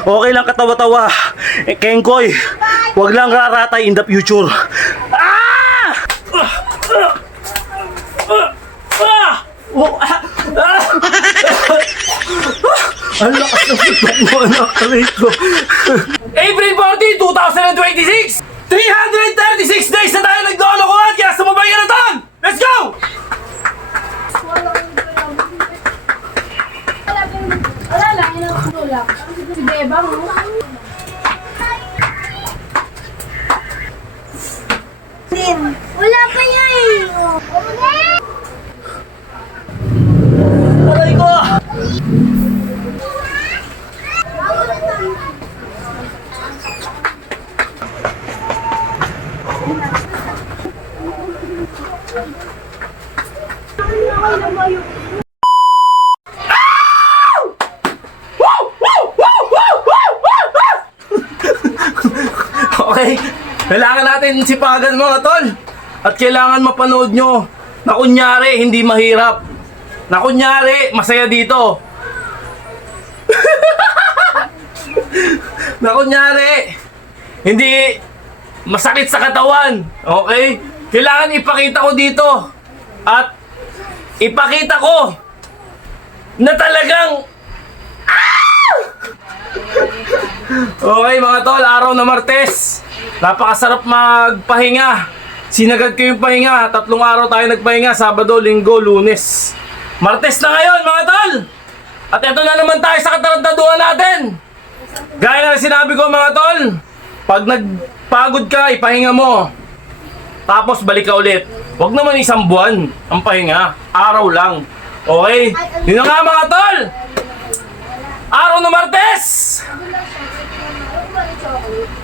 Okay lang katawa-tawa. Kengkoy, wag lang raratay in the future. Ah! Ang lakas ng putok mo, anak. Aray ko. April 14, 2026! 336 days na tayo naglolokohan kaya sumabay ka na doon! Let's go! Wala lang, inatulak. Si Bebang, no? Wala pa yan Aray ko. Okay, kailangan natin sipagan mga tol. At kailangan mapanood nyo na kunyari hindi mahirap. Na kunyari masaya dito. Na kunyari hindi masakit sa katawan. Okay? Kailangan ipakita ko dito. At ipakita ko na talagang okay mga tol, araw na Martes. Napakasarap magpahinga. Sinagad ko yung pahinga. 3 araw tayo nagpahinga. Sabado, Linggo, Lunes. Martes na ngayon mga tol. At ito na naman tayo sa katarantaduhan natin. Gaya na sinabi ko mga tol, pag nagpagod ka, ipahinga mo. Tapos balik ka ulit. Huwag naman 1 buwan ang pahinga. Araw lang. Okay? Yun na nga mga tol. Araw na Martes!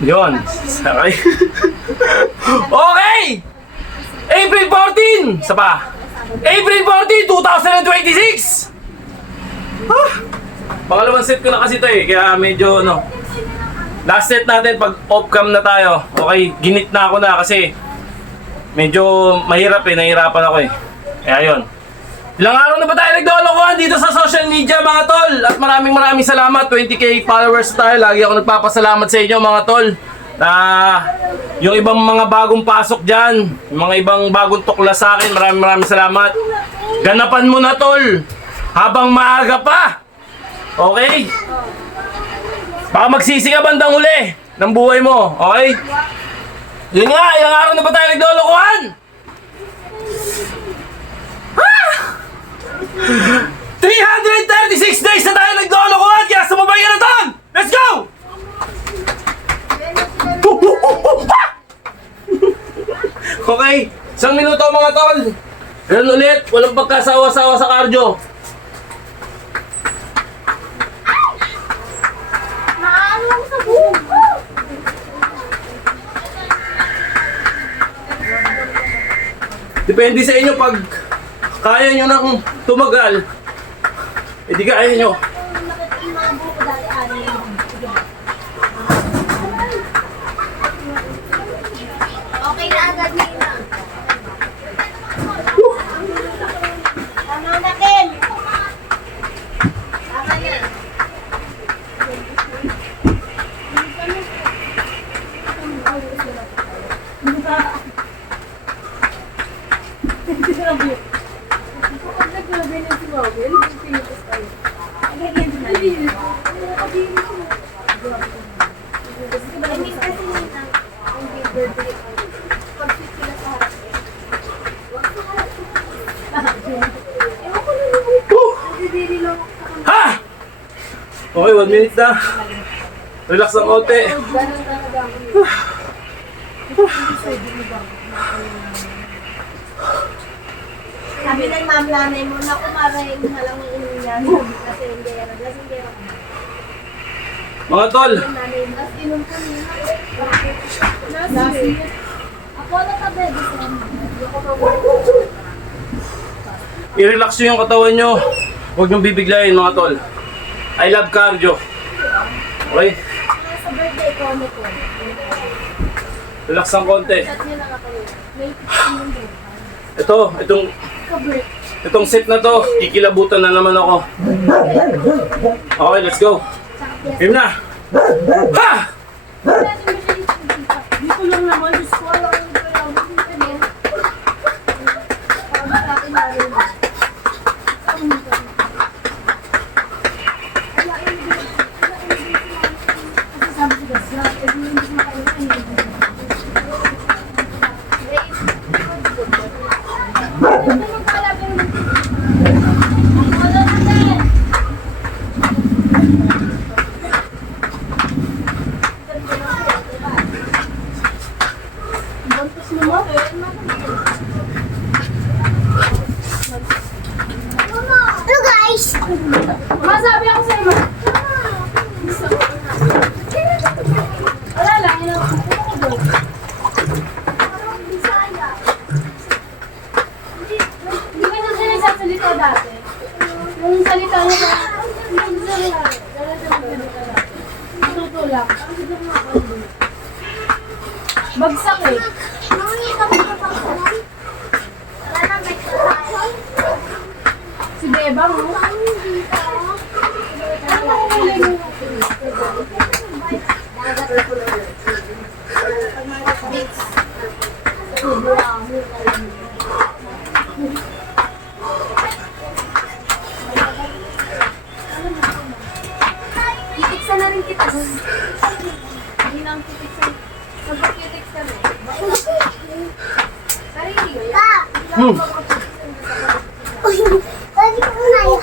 Yun. Okay. Okay! April 14! Isa pa. April 14, 2026! Pangalawang set ko na kasi ito eh. Kaya medyo last set natin pag off-cam na tayo. Okay, ginit na ako na kasi medyo mahirap eh. Nahihirapan ako eh. Kaya yun. Ilang araw na ba tayo nagdolokohan dito sa social media mga tol? At maraming salamat. 20k followers tayo. Lagi ako nagpapasalamat sa inyo mga tol. Na yung ibang mga bagong pasok dyan, yung mga ibang bagong tuklas sa akin, maraming salamat. Ganapan mo na tol. Habang maaga pa. Okay? Baka magsisi ka bandang huli ng buhay mo. Okay? Yun nga, ilang araw na ba tayo nagdolokohan? 336 days na tayo naglolokohan kaya sumabay ka na doon! Let's go! Okay, 1 minuto mga tol. Ganun ulit, walang pagkasawa-sawa sa cardio. Maano sa buko! Depende sa inyo pag kaya nyo nang tumagal. Eh di kaya nyo. Okay na agad nila. Tama natin. Tama na. Ha! Okay, 1 minute na. Relax ang konti. Sabi ng ma'am nanay mo na kumarain na lang yung inuyan. Kasi hindi yan. Kasi hindi yan. Mga tol, Nanay mo. As inom ko nila. Nasi. Ako na tabi. i-relax nyo yung katawan nyo. Huwag nyo bibiglayin mga tol. I love cardio. Okay? Sa birthday ko, ano ko? Relax ang konti. Chat niya lang ako. May Itong set na to, kikilabutan na naman ako. Okay, let's go. Game na! Ha! Dito lang naman, Diyos ko, alam ko yung kaya mo dito din. Para sa akin na rin. Kasi sabi ko, Gasla, eh, hindi ko makailan. Bantos mo mo? Hello guys! Masabi ako sa'yo, ma. Wala lang, yun ang hindi ka na siya nagsasalita dati. Yung salita niya na, tutulak. Bagsak eh. Si Bebang, no? Titiksan na rin kita. Hindi na ang titiksan. Magpakitiksan eh. Sarili ko yan. Pa! Uy, pwede ko na yun.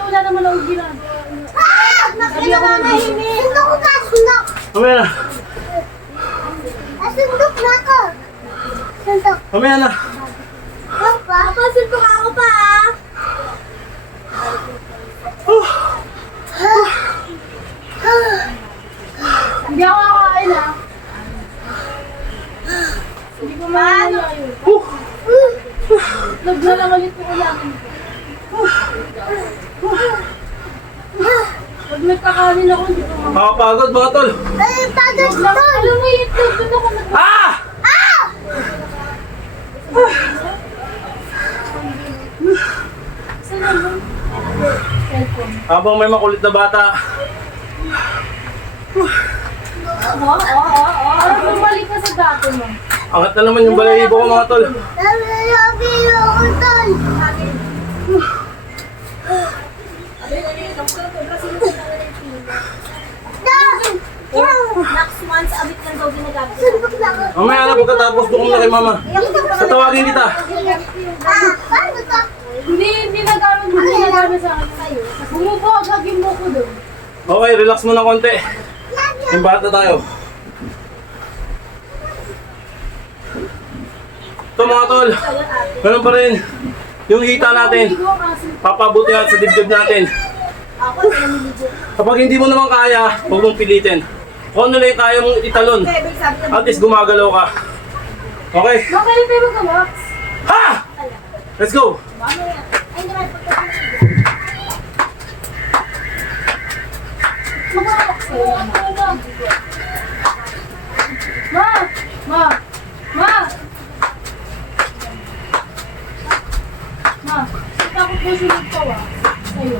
Wala naman akong ginagawa. Ah! Nakita na nahimik. Sundok ko pa, sundok. Mamaya na! Sundok na ako. Sundok. Mamaya na! Ako pa? Ako, sundok ako pa ah. Hindi ako kakain ah. Hindi ko maano yun. Log na lang ulit ko ulamin ko. Pag nagkakanin ako, hindi ko maano. Nakapagod mga tol! Ay, tagas Lang, tol. alam mo yun, doon ako nag- Ah! Ah! Saan naman? Cellphone. Habang may makulit na bata, Parang bumalik ka sa dati mo. angat na naman yung balahibo ko mga tol. Nalalabi ako tol. Next month, abit lang daw ginagamit. Sundok na ako. Mamaya na pagkatapos doon na kay mama. Tatawagin kita. Ah, paano to? Hindi nagamit sa akin sa'yo. Bumuko, agagin mo ko doon. Okay, relax muna konti. Yung bata tayo. Ito mga tol, ganun pa rin. Yung hita natin, Hindi ko kasi. papabuti natin sa dibdib natin. Ako, pinamilidyo. Kapag hindi mo naman kaya, huwag mong pilitin. Kung ano lang yung kaya mong italon, at least gumagalaw ka. Okay? Makalit tayo mag-wax. Ha! Let's go! Ay, naman pagkakas. Mag-wax sa'yo. Ma! Ma! Ma! Ma! Takot mo sunod ko ah. Sa'yo.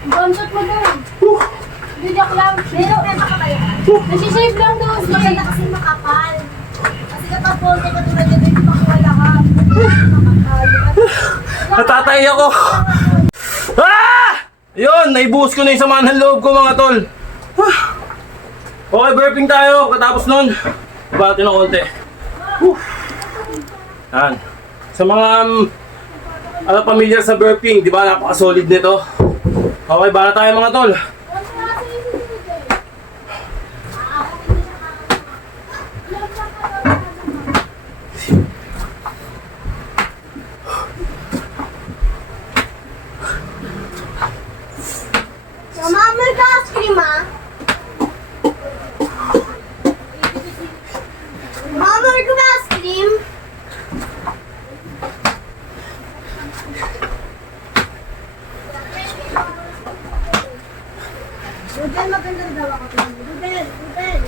Ang bantot mo doon. Hindi joke lang. Meron kayo makakaya. Nasisave lang doon. Maganda kasi makapal. Kasi kapag polte ka tulad yun, hindi makuwala ka. Makapal. Natatay ako! Ah! Yun, naibuhos ko na yung samahan ng loob ko mga tol. Ah. Okay, burping tayo. Katapos nun, bati ng konti. Yan. Sa mga pamilyar sa burping, di ba napaka-solid nito? Okay, bala tayo mga tol. Mama, ka ice cream ah. Mama, ka ice cream. Rudel, maganda daw ako. Rudel, Rudel.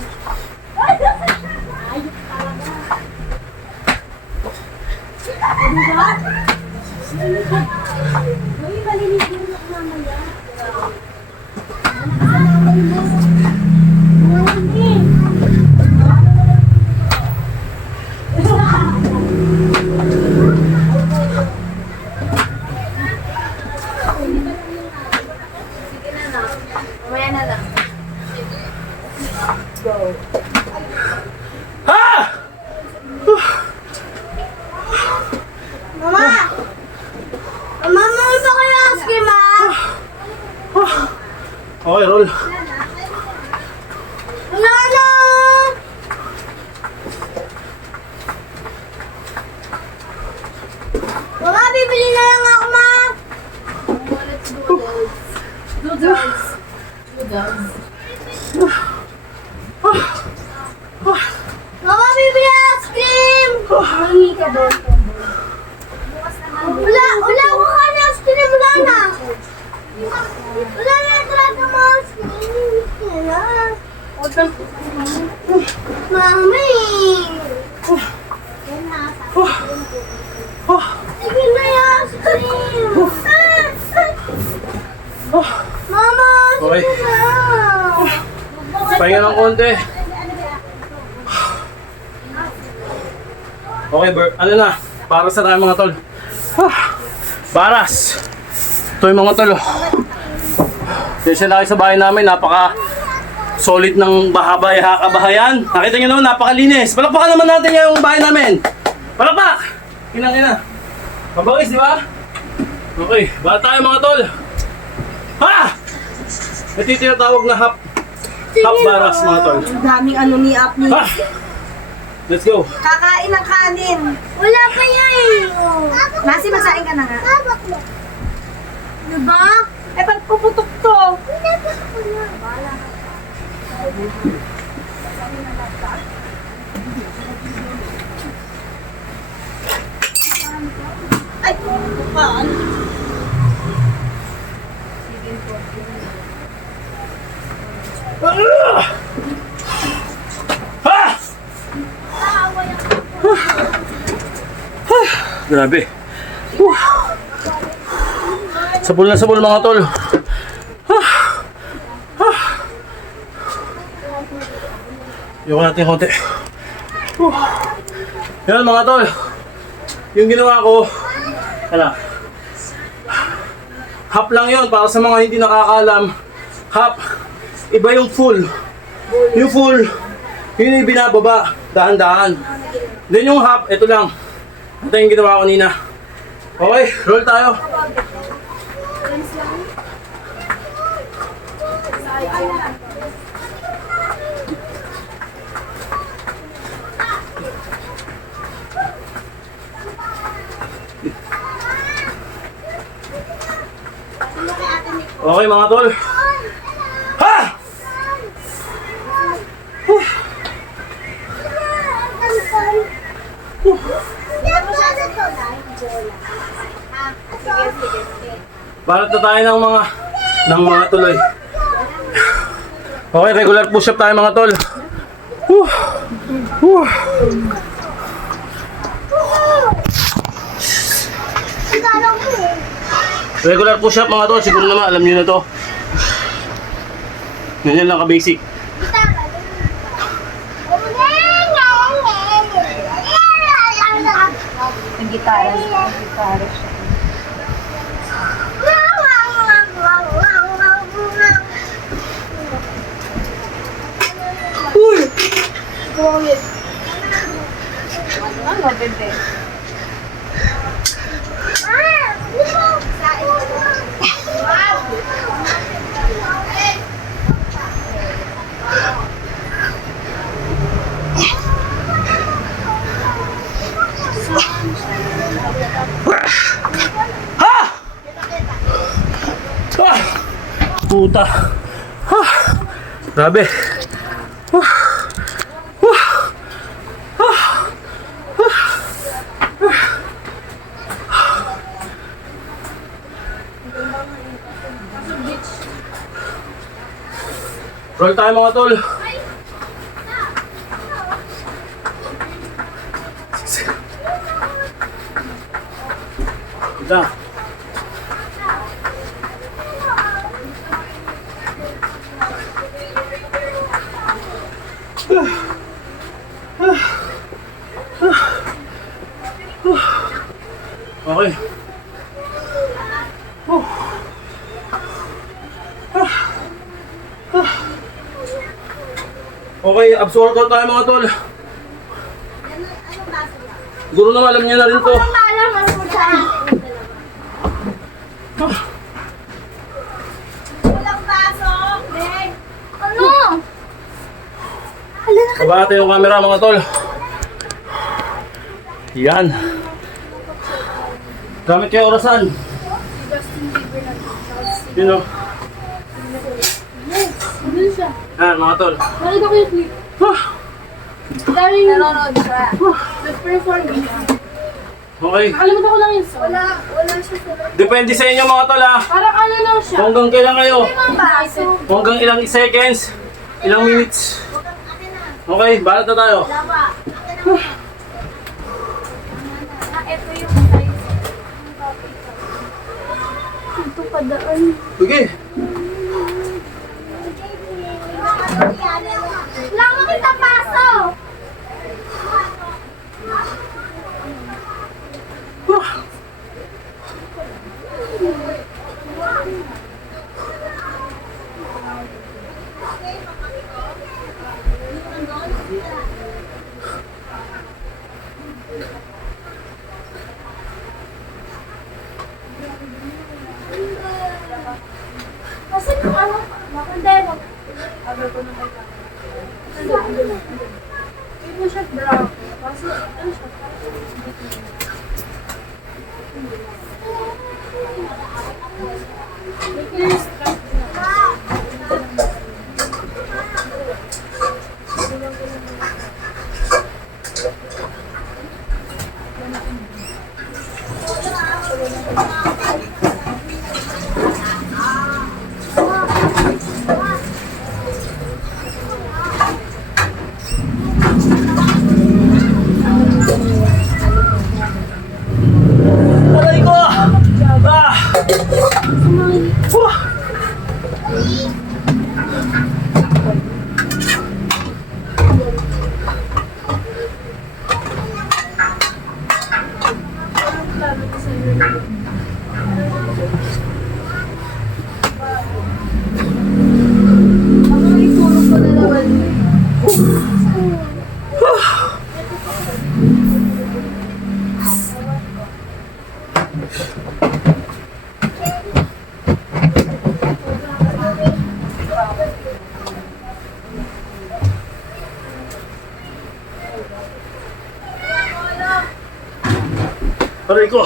Ayok talaga. Diba? Uy, malinis yung Okay, roll. Wala na! Mama, bibili na lang ako, ma! Let's do this. Noodles. Noodles. Mama, bibili ice cream! Mami ka doon. Wala ko ka na ice cream, wala na! Wala na, talaga mo ice cream. Wala. Mami! Yan na, sige na yung ice cream! Mama, Okay. sige na! Pahinga ng konti. Okay, Bert. Ano na? Para sa tayo mga tol. Baras. Ito yung mga tol. Kasi na sa bahay namin, napaka solid ng kabahayan. Nakita nyo naman, napakalinis. Palakpakan naman natin yung bahay namin. Palakpak! Kinang-ina. Mabangis, di ba? Okay, bala tayo mga tol. Ha! Ito yung tinatawag na half baras mga tol. Ang daming ano ni Apni. Ha! Let's go. Kakain ng kanin. Wala pa yan. Nasi, magsain ka na nga. Diba? Eh, pag puputok to. Hindi, puputok na. Bahala ka. Ay, puputok ka. Ano? Ha! Grabe. Sabol na sabol mga tol. Yung natin konti. Yan mga tol. Yung ginawa ko, half lang yon para sa mga hindi nakakaalam. Half, iba yung full. Yung full, yun yung binababa, dahan-dahan. Then yung half, ito lang. Ito yung ginawa ko kanina. Okay, roll tayo. Okay mga tol. Ha! Balat na tayo ng mga tuloy. Okay, regular push-up tayo mga tol. Whew. Whew. Regular push-up mga tol, siguro naman alam niyo na to. Ganyan lang ka-basic. Gitara siya. Ano, bebe? Ha! Ah! Puta. Ah! Grabe. Ah! Ah! Ah! Roll tayo mga tol. Ito. Okay. Okay, absorb ko tayo mga tol. Siguro naman alam niyo na rin to. Walang baso. Kabate yung camera mga tol. Yan. Gamit kayo orasan. Justin Bieber na to. Yun o. Ano siya? Yan mga tol. Nakita ko yung clip. Daming nanonood siya. Nag-perform siya. Okay. Nakalimutan ko lang yun. Wala siya sa Depende sa inyo mga tol ha. Parang ano lang siya. Kung hanggang kailan kayo. baso. Kung hanggang ilang seconds. Ilang minutes. Okay, balat na tayo. Lawa. Ito yung size. Ito padaan. Sige. Wala mo kita paso! Kasi kung ano, makandero. Agad ko na kayo. Hindi mo siya drop. Kasi ano siya? May clear strap na. Aray ko! Ah! Wah! Aray ko!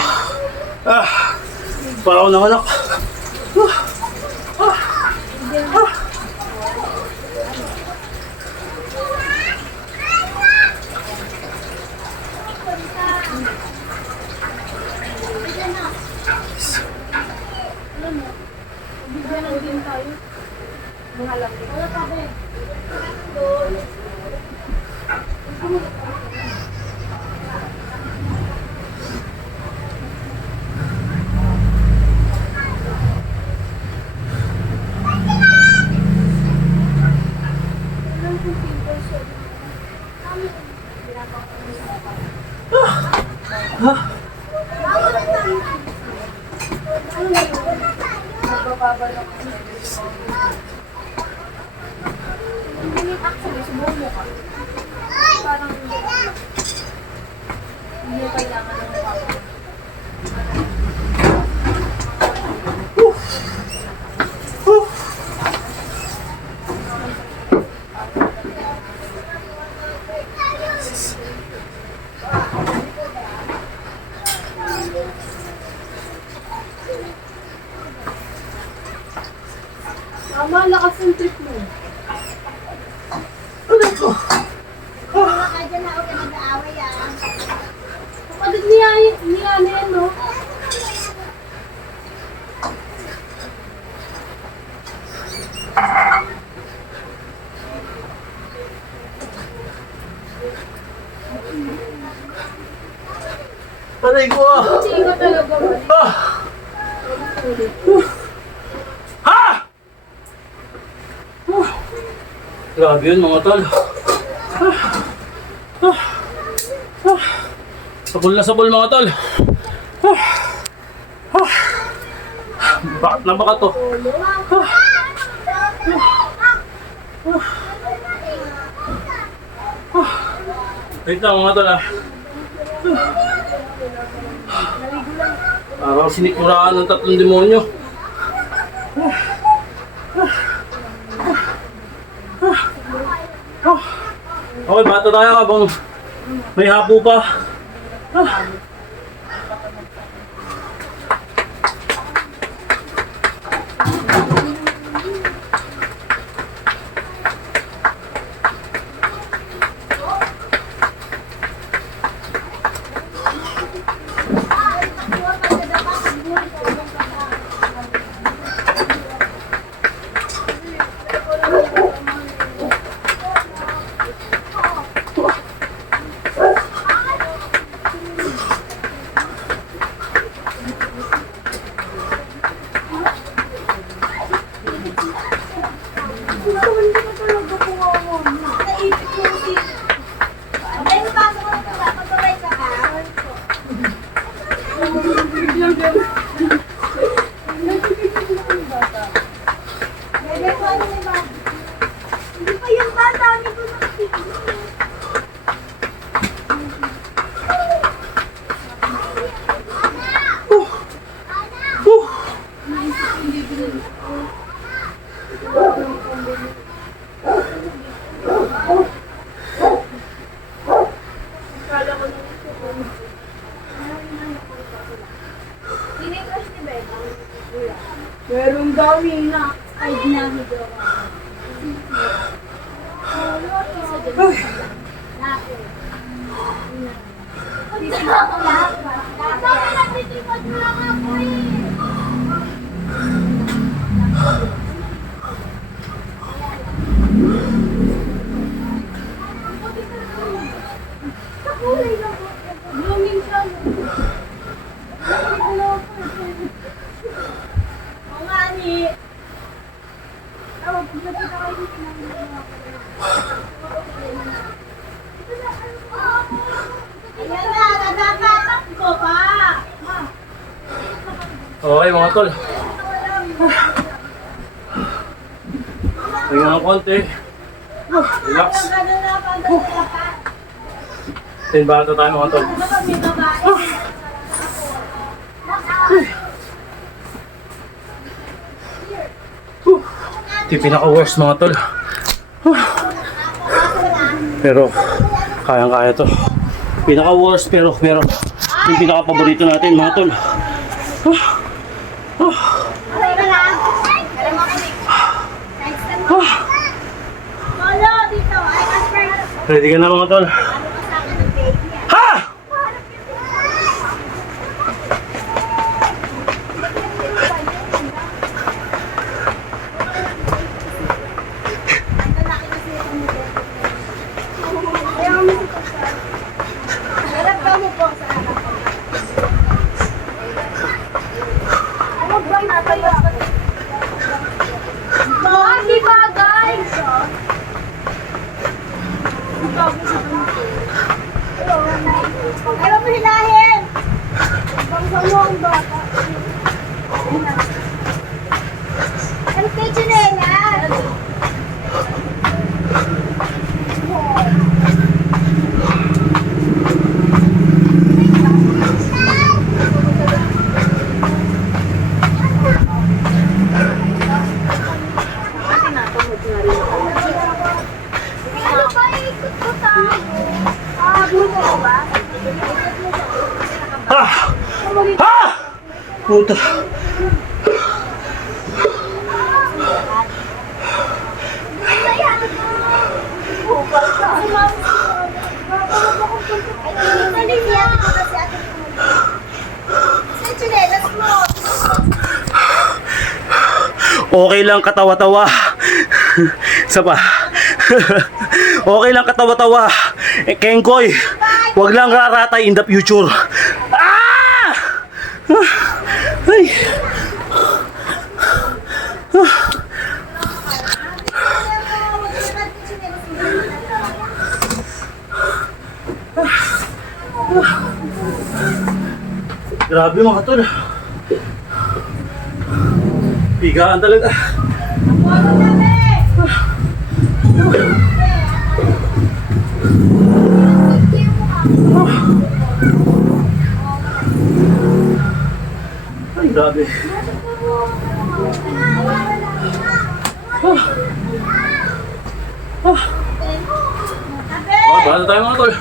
Ah! Para ako nanganak. Bigyan lang din tayo. Mahalang din. Wala pa ba eh? Actually, subukan mo ka. Parang hindi mo kailangan ng papa. Tama, lakas ng trip mo. Wala ka dyan na ako nag-aaway ah. Kapatid niya yan, no? Aray ko! Sige ka talaga, man. Ah! Ha! Grabe yun mga tol. Sabol na sabol mga tol. Bakat na bakat to. Wait lang mga tol ah. Parang sinikmuraan ng 3 demonyo. Okay, bata tayo habang may hapo pa. Naipit mo si... Ay, mapasok ko na ba? Pagkabay ka ka? Bebe ko, ano na ba? Hindi pa yung bata. Hindi ko nakikita. Sino yung crush ni Bebe? Meron daw yung na. Ay, dinahido ako. Blooming siya. Oo nga, ni. Tawag, pag nakita kayo dito ng ayan na, nagkakatakbo pa. Okay mga tol. Tingnan ng konti. Relax. Tin bata tayo mga tol. Ito yung pinaka-worst mga tol. Pero, kayang-kaya to. Pinaka-worst pero yung pinaka-paborito natin mga tol. Hello, dito. Ay, Casper. Ready ka na mga tol? Sa akin ng baby. Ha! Harap ka mo po sa akin. Ano ba yung natayo? Di ba, guys? Ayaw mo hilahin. Bangsa mo ang bata. Ano kayo chinelas? Ano ba? Ikot ko tayo. Buto ko ba? Ha! Ha! Puta. Okay lang katawa-tawa. Isa pa. Okay lang katawa-tawa. Kengkoy, wag lang raratay in the future. Ah! Ay. Grabe mga tol. Bigaan talaga. Ay, grabe. Paano tayo mga tol?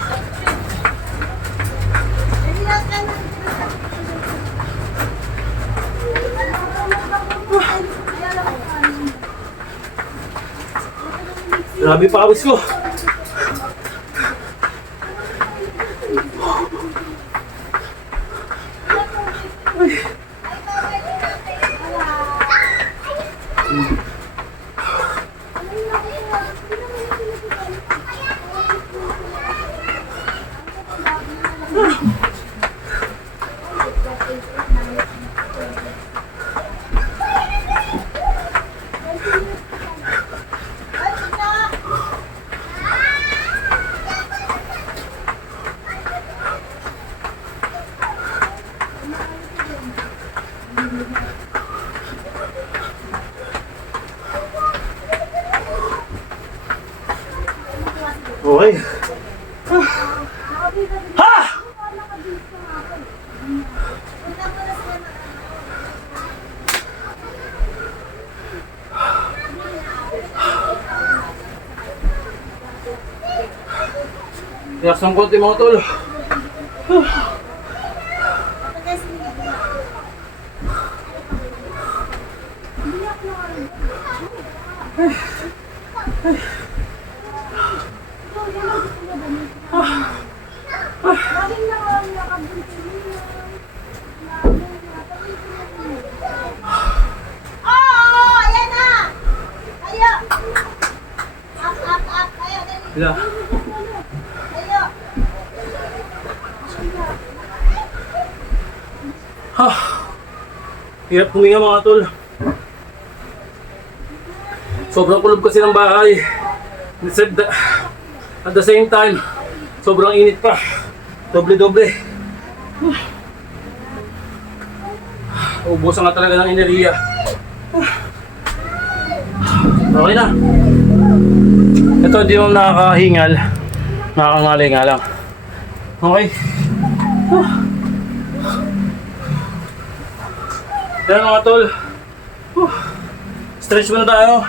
Grabe pawis ko. Okay. Ha! Relax ng konti mga tol. Wala. Hirap huminga mga tol. Sobrang kulob kasi ng bahay. At the same time, sobrang init pa. Doble-doble. Ubusan nga talaga ng enerhiya. Okay na. Ito, di mo nakakahingal. Nakakangalay nga lang. Okay. Yan mga tol. Stretch muna tayo.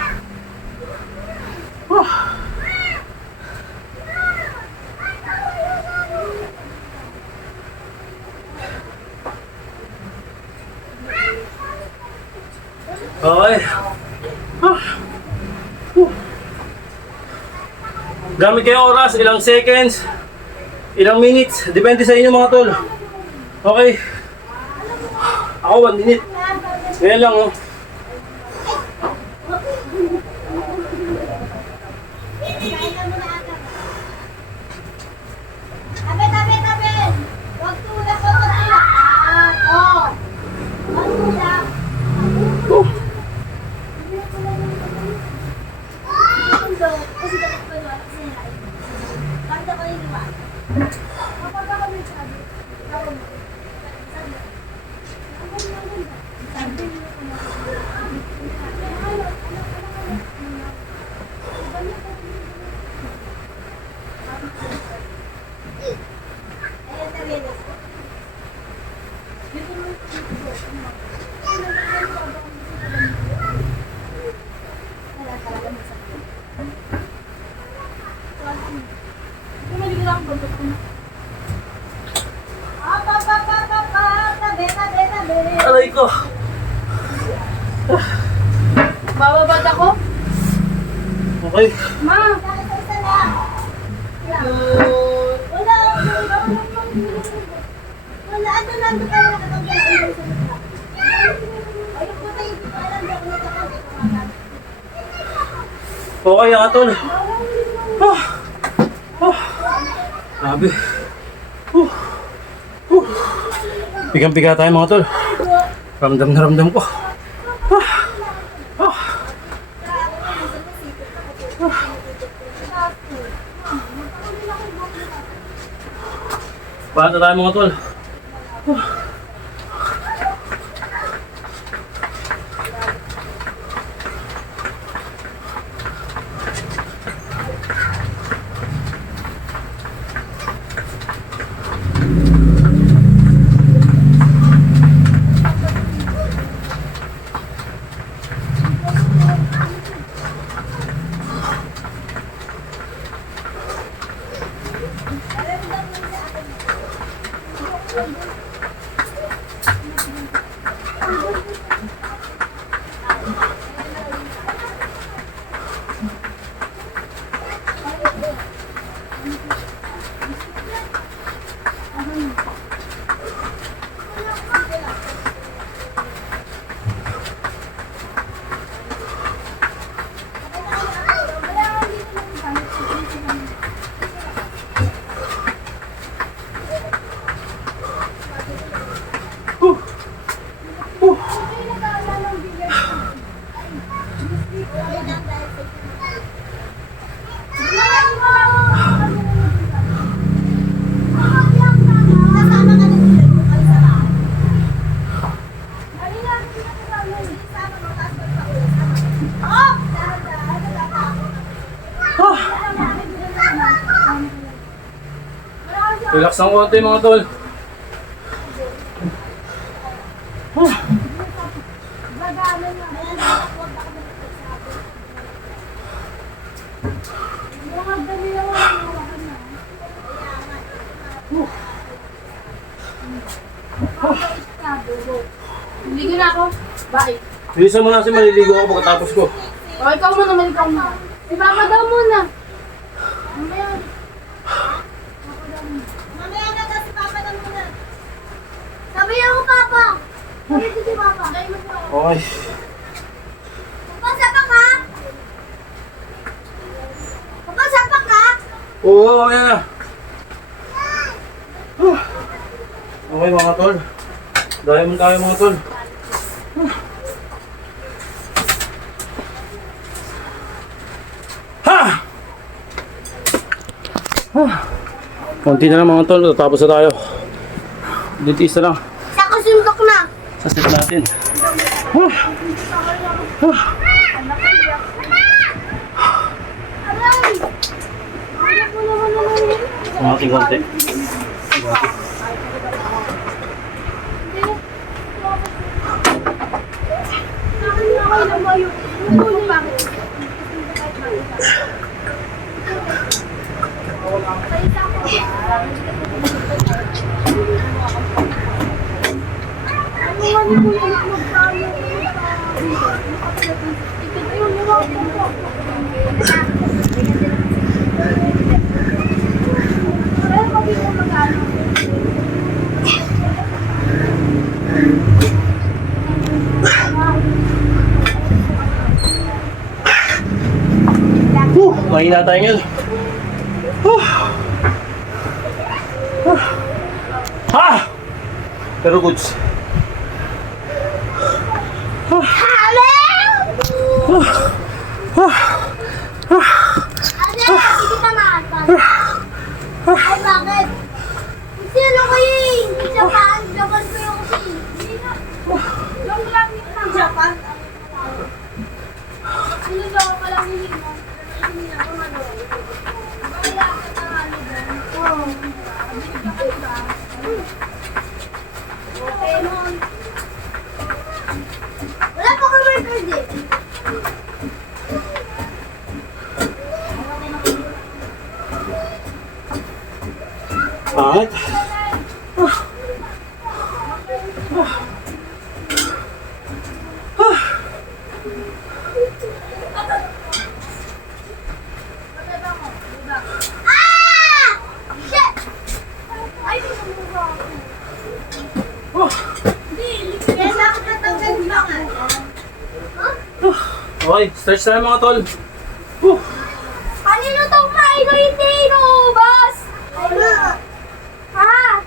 Okay. Gamit kayo oras, ilang seconds, ilang minutes, depende sa inyo mga tol. Okay. Ako 1 minute. Ngayon lang oh. Tabi. Huwag tulak. Oh. Huwag tulak. Kasi dapat pa yun. Kasi nilay. Bakit ako yung iwan? Kapag ako may sabi. Ako mo. Aray ko. Bababad ako? Okay. Ma! Wala, nandun ka na nakatagyan. Ayun po tayo, hindi ko alam na kung nakatagyan. Okay nga tol. Grabe. Bigang-biga tayo mga tol. Ramdam na ramdam ko. Paano tayo mga tol? Kasama ka na dito. Ay, sa bahay. Ano yan? Sama mo, tapos magpauwi. Oh! Relax ng konti mga tol. Ligo na ako. Bye. Bilisan mo na kasi maliligo ako pagkatapos ko. O, ikaw muna, maligaw na. Si Papa daw muna. Mamaya. Mamaya na daw si Papa na muna. Sabi ako, Papa. Sabi ko si Papa. Okay. Papa, ka? Papa, sapa ka? Oo, mamaya na. Okay mga tol. Dahil mo tayo mga tol. Ha! Konti na lang mga tol, tapos na tayo. Dentista lang. Sa kusundok na. Sa step natin. Aray! Anak mo naman naman. Konti. Mahina tayo ngayon. Ha! Pero goods. Sige ka na. Ay, bakit? Kasi ano kayo eh. Hindi Japan. Japan ko yung kasi. Hindi na. Long lang yun ng Japan. Ano daw ka lang hindi mo? Hindi na ako ano. Kaya ka tangalo doon. Oo. Okay, Mom. Wala pa ka record eh. Bakit? Ah! Shit! Ay, kaya bakit natanggal ba nga? Okay, stretch tayo mga tol. Kanino tong maino hindi inuubos? Ha?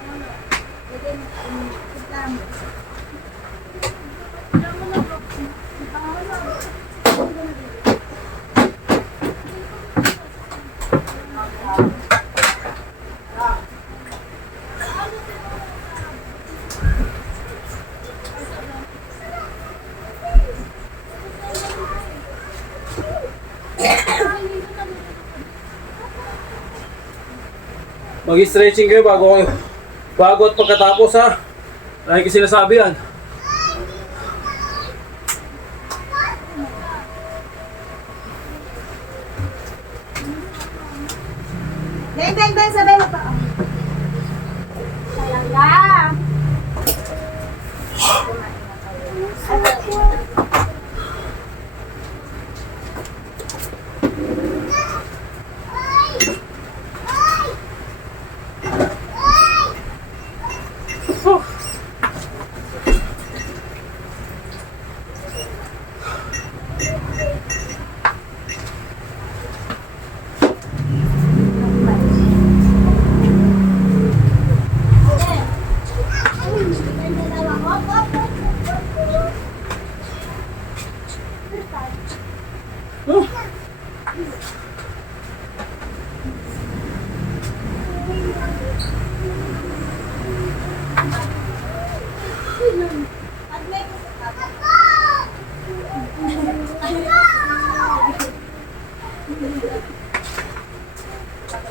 Mag-stretching kayo bago at pagkatapos ha. Lagi ko sinasabi yan. Bang, bang, bang, sabay mo pa. Talaga.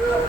Mama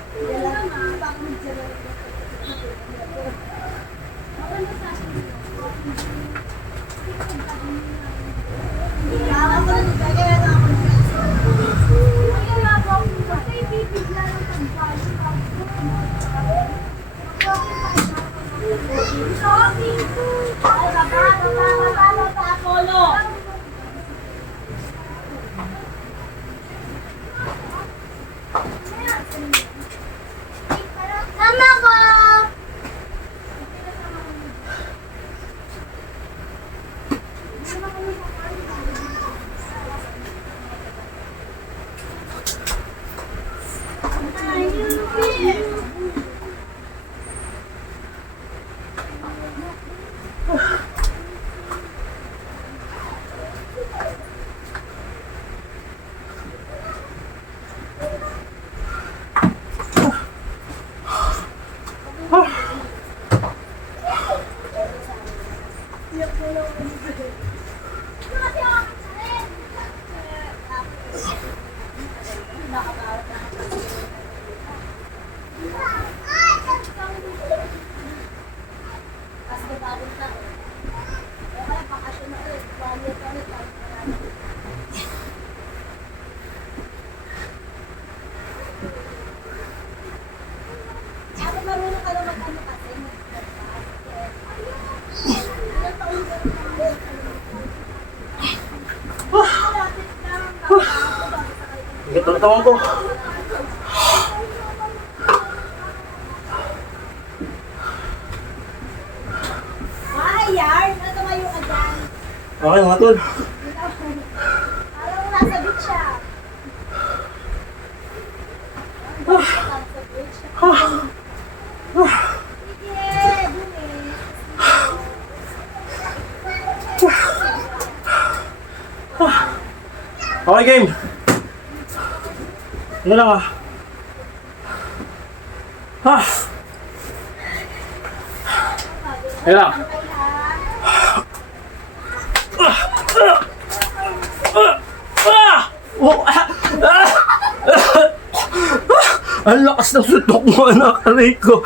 ko! Ito na tawang ko. Ayar! Natamayo ka dyan. Okay mga tol. Parang nasa beach siya. Nasa beach. Sige, bumi. Okay game. Ano lang ah. Ayun lang. Ang lakas ng suntok mo, anak. Aray ko.